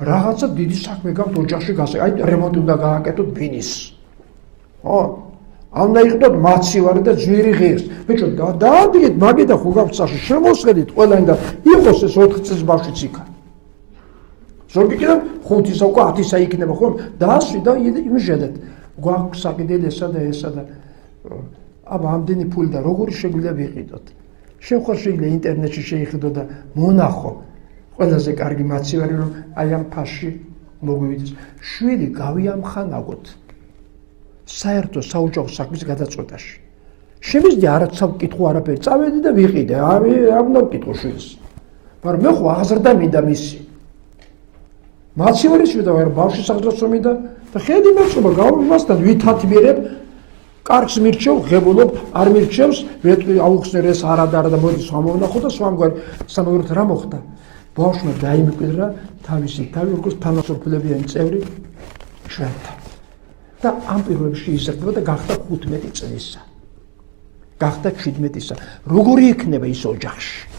რაღაცა დიდი საქმე გაქვთ ოჯახში გასა. აი რემონტი უნდა გააკეთოთ ბინის. ხო? Am naiktot matsivare da zveri ღირს. Ბიჭო, დაადგეთ მაგე და ხო გაქვთ სახში, შემოსხედით ყველანი და იყოს ეს 4 წლის ბავშვიც იქა. ზოგი კიდევ 5-ისა უკვე 10-ისა იქნება, ხო? დაასვი და იმჟედეთ. გვაქვს საკიდელი ესა და ესა და აბა ამდენი ფული და როგორი შეგვიძლია ვიყიდოთ. შენ ხარ შეიძლება ინტერნეტში შეიხედო და მონახო. ყველაზე კარგი მაცივარი რომ აი ამ ფასში მოგვივიდეს. შვილი გავიამხანაგოთ. საერთო საოჯახო საქმის გადაწყვეტაში. შემიძლია არაცა ვკითხო არაფერი, წავედი და ვიყიდე, ამ და ვკითხო შვილს. მაგრამ მე ხო აღზრდა მინდა მისი. მაცივარის ვიდა ვარ ბავშვის აღზრდას მინდა და ხედი მეწობა გავიმასთან ვითათბირებ, კარგს მირჩევ, ღებულობ, არ მირჩევს, ვეტყვი აუხსნერ ეს არა და მოდი სხვა მოვნახო და სხვამგვარ სამაგეროთ რა მოხდა. ბავშვმა დაიმკვიდრა თავისი თავი როგორც თანასოფლებიანი წევრი ჩვენთან. და ამ პირობებში იზრდება და გახდა 15 წლისა. გახდა 17-ისა. როგორი იქნება ის ოჯახში?